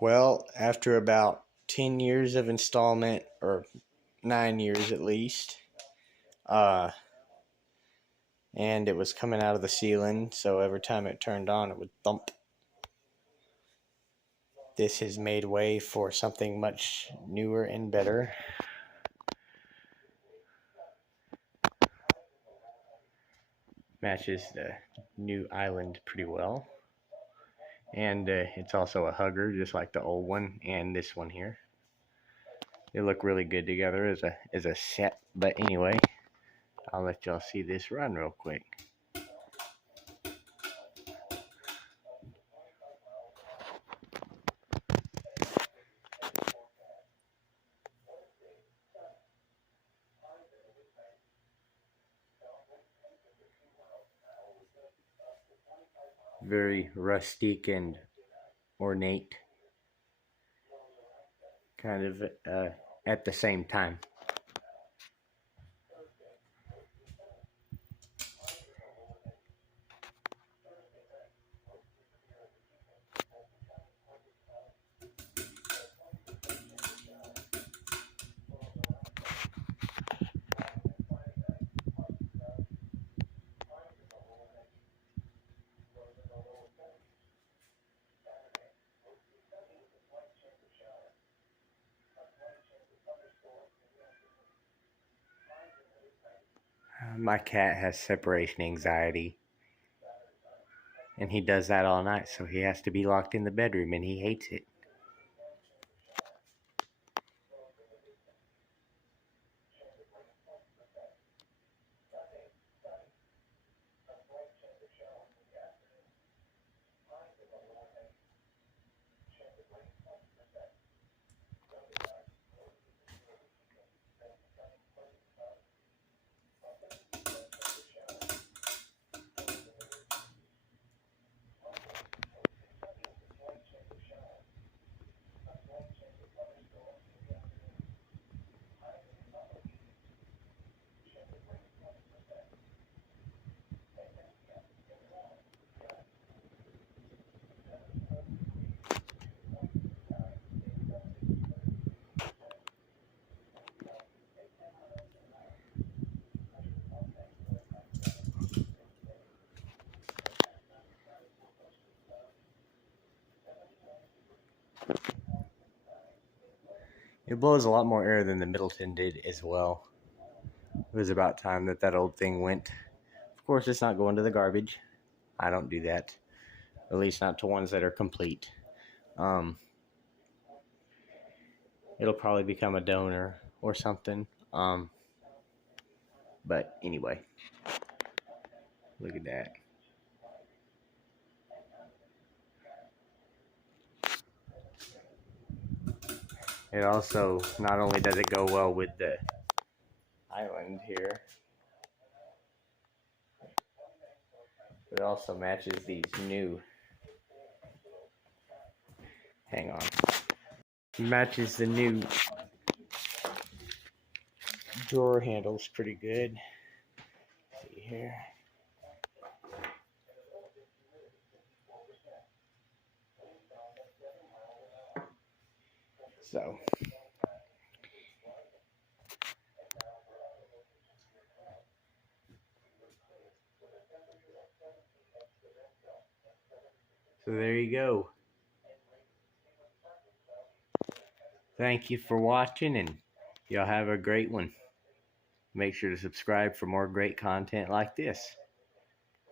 Well, after about 10 years of installment, or 9 years at least, uh, and it was coming out of the ceiling, so every time it turned on, it would thump. This has made way for something much newer and better. Matches the new island pretty well. And it's also a hugger, just like the old one and this one here. They look really good together as a set. But anyway, I'll let y'all see this run real quick. Very rustic and ornate, kind of at the same time. My cat has separation anxiety, and he does that all night, so he has to be locked in the bedroom, and he hates it. It blows a lot more air than the Middleton did as well. It was about time that old thing went. Of course, it's not going to the garbage. I don't do that. At least not to ones that are complete. It'll probably become a donor or something. But anyway, look at that. It also, not only does it go well with the island here, but it also matches these new, hang on, matches the new drawer handles pretty good. Let's see here. So there you go. Thank you for watching, and y'all have a great one. Make sure to subscribe for more great content like this.